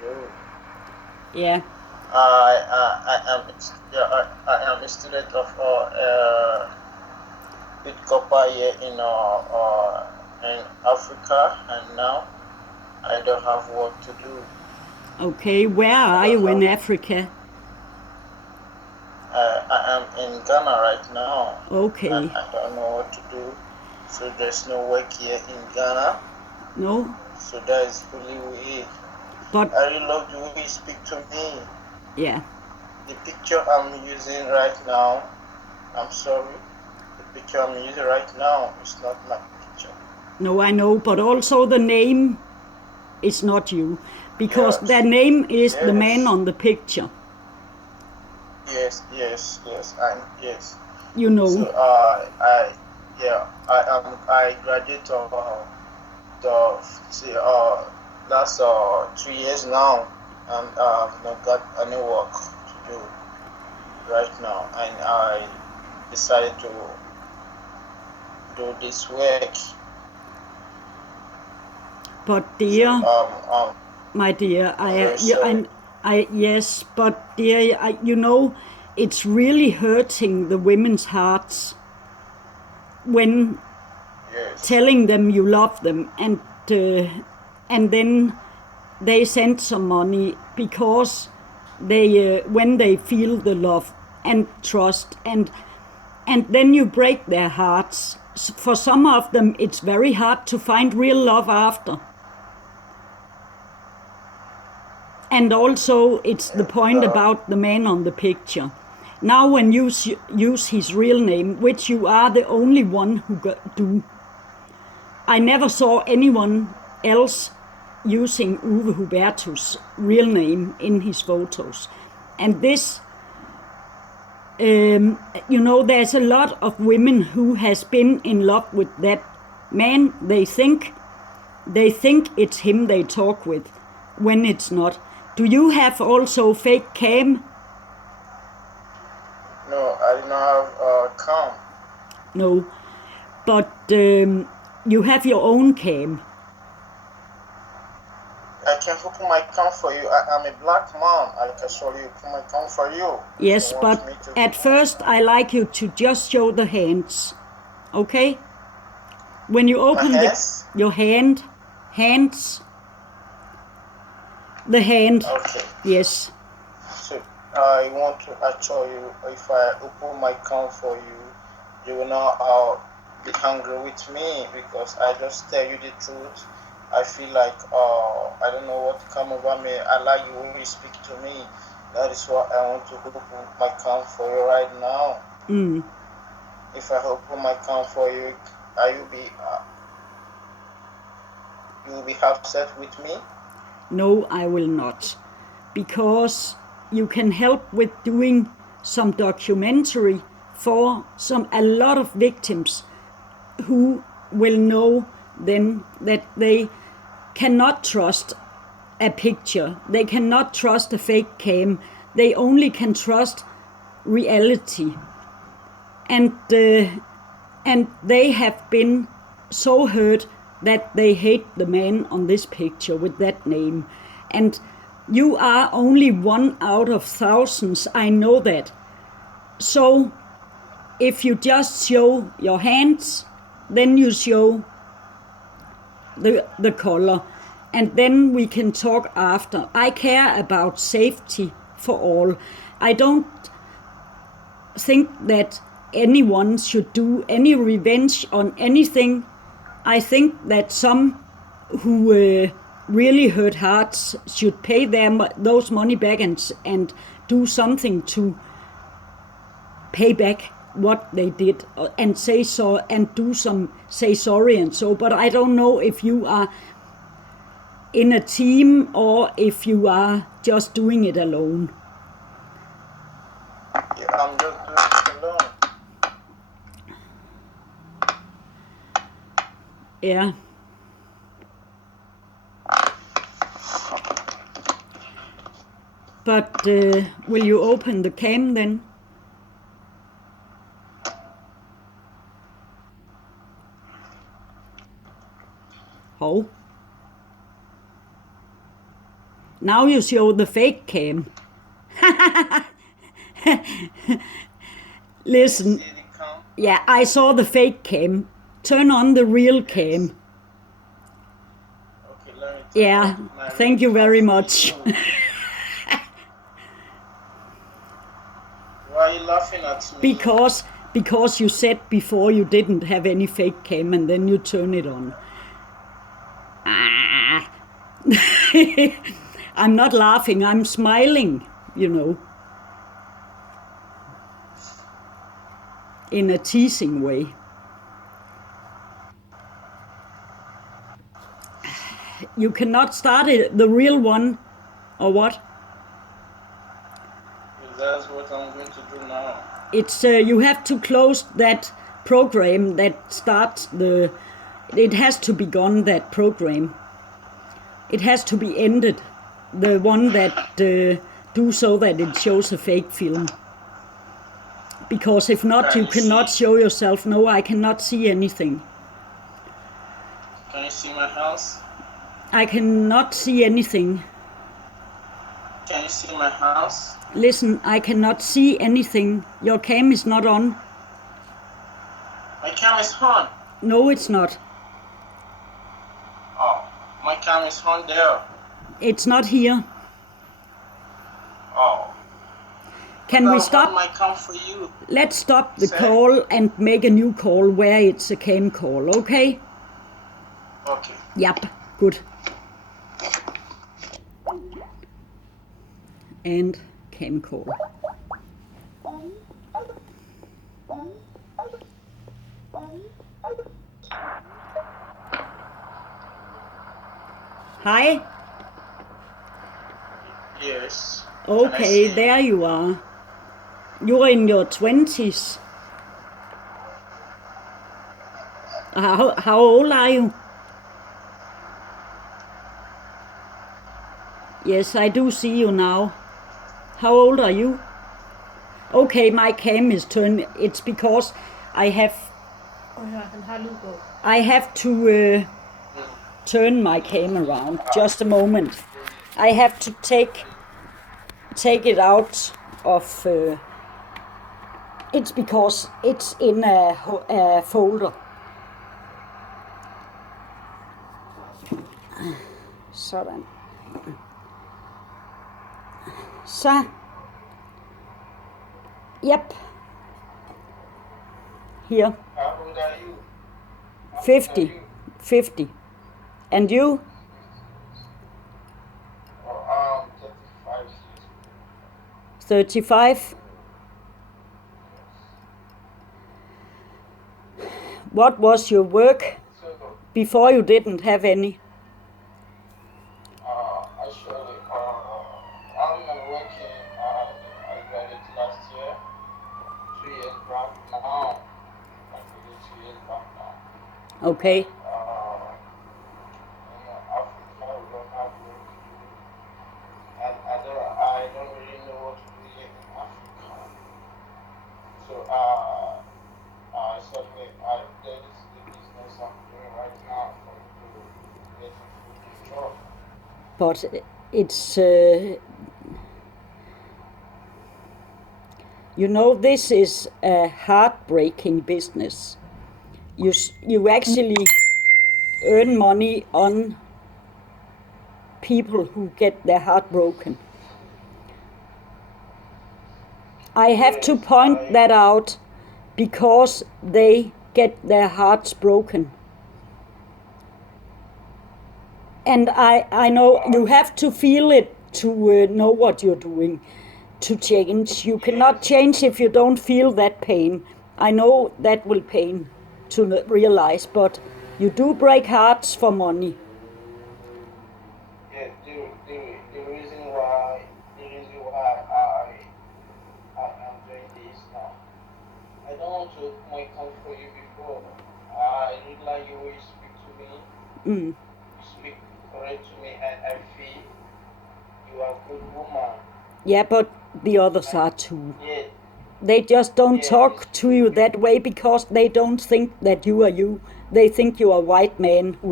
Good. Yeah. I am a student of with copper here in Africa, and now I don't have work to do. Okay, where I are don't you in have. Africa? I am in Ghana right now, and Okay. I don't know what to do. So there's no work here in Ghana. No, So that is really weird. but I really love the way you speak to me. yeah. The picture I'm using right now, I'm sorry, the picture I'm using right now is not my picture. No, I know, but also the name is not you because the Yes, name is the man yes, on the picture. yes. You So know. I graduate of the see, last 3 years now, and I've not got any work to do right now, and I decided to do this work. But So dear, my dear, I'm very sorry. yes, but dear, you know, it's really hurting the women's hearts when Yes. telling them you love them and then they send some money because they when they feel the love and trust and then you break their hearts. For some of them it's very hard to find real love after. And also, it's the point Uh, about the man on the picture. Now, when you use his real name, which you are the only one who do, I never saw anyone else using Uwe Hubertus' real name in his photos. And this, you know, there's a lot of women who has been in love with that man. They think it's him they talk with when it's not. Do you have also fake cam? no, I did not have account. No, but you have your own cam. I can open my account for you. I'm a black man. I can surely open my account for you if you Yes, want but me to. at first I like you to just show the hands. Okay? When you My open hands? your hands, the hand. Okay. Yes. So I want to assure you, if I open my account for you, you will not be angry with me because I just tell you the truth. I feel like I don't know what come over me. I like you when you speak to me. That is why I want to open my account for you right now. Mm. If I open my account for you, are you will be upset with me? No, I will not. Because you can help with doing some documentary for a lot of victims who will know then that they cannot trust a picture. They cannot trust a fake cam. They only can trust reality. And they have been so hurt that they hate the man on this picture with that name. And you are only one out of thousands, I know that. So if you just show your hands, then you show the color, and then we can talk after. I care about safety for all. I don't think that anyone should do any revenge on anything. I think that some who really hurt hearts should pay those money back and do something to pay back what they did and say so and do some say sorry and so. But I don't know if you are in a team or if you are just doing it alone. Yeah, I'm just doing it alone. Yeah. But will you open the cam then? Hov. Now you show the fake cam. Listen, See the cam? yeah, I saw the fake cam. Turn on the real cam. Okay, let me turn Yeah, on my thank you real very cam for much. you. Why are you laughing at me? Because you said before you didn't have any fake cam and then you turn it on. Ah. I'm not laughing, I'm smiling, you know, in a teasing way. You cannot start it, the real one, or what? That's what I'm going to do now. It's you have to close that program that starts the. It has to be gone, that program. It has to be ended. The one that do so that it shows a fake film. Because if not, Can you you cannot see? show yourself. No, I cannot see anything. Can you see my house? I cannot see anything. Can you see my house? Listen, I cannot see anything. Your cam is not on. My cam is on. No, it's not. Oh, my cam is on there. It's not here. Oh. Can I'll we hold stop? my cam for you. Let's stop the Say. call and make a new call where it's a cam call, okay? Okay. Yep, good. And cam call. Hi. Yes. Can I Okay, see there you are. You're in your 20s. How old are you? Yes, I do see you now. How old are you? Okay, my cam is turned. It's because I have to turn my cam around. Just a moment. I have to take it out of. It's because it's in a folder. Sådan. Så. Yep. Here. How old are you? 50. 50. And you? Oh, 35. 35. What was your work So, before you didn't have any? actually, I'm working. I graduated last year. 2 years back now. Actually, 2 years back now. Okay. In Africa, we don't have work to do. And I don't really know what to do here in Africa. So, suddenly, there is the business I'm doing right now for me to get a full job. But it's, you know, this is a heartbreaking business. You actually earn money on people who get their heart broken. I have to point that out because they get their hearts broken. And I know you have to feel it to know what you're doing, to change. You cannot change if you don't feel that pain. I know that will pain to realize, but you do break hearts for money. Yeah, the reason why I'm doing this now. I don't want to open my account for you before. I really like you when you speak to me. Mm. You speak correct to me, and I feel you are a good woman. Yeah, but the others are too. Yeah, They just don't talk to you that way because they don't think that you are you. They think you are a white man who